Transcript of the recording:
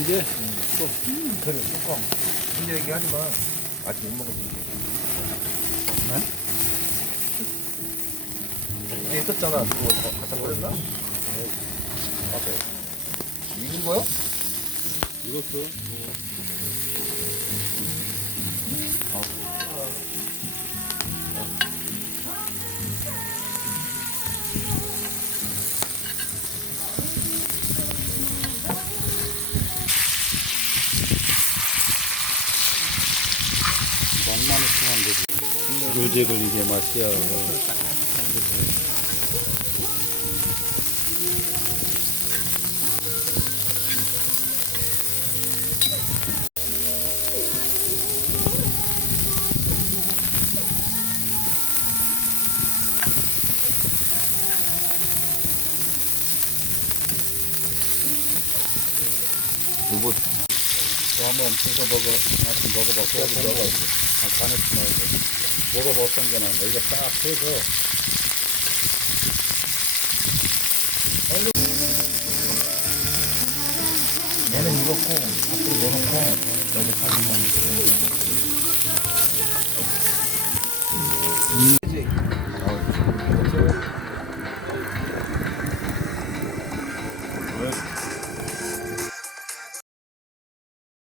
이제 그래, 뚜껑. 근데 얘기하지 마. 아직 못 먹었지. 이제 있었잖아. 그거 갖다 버렸나? 맞아. 익은 거요? 익었어. 맛만 있으면 되지. 지글지글 이게 맛이야. 요거 또 한번 해서 먹어봐. 소주 먹어. 간에 말고 먹어봐 어떤 거나. 여기가 딱 해서. 얘는 익었고, 앞으로 넣어놓고, 여기 파는 거.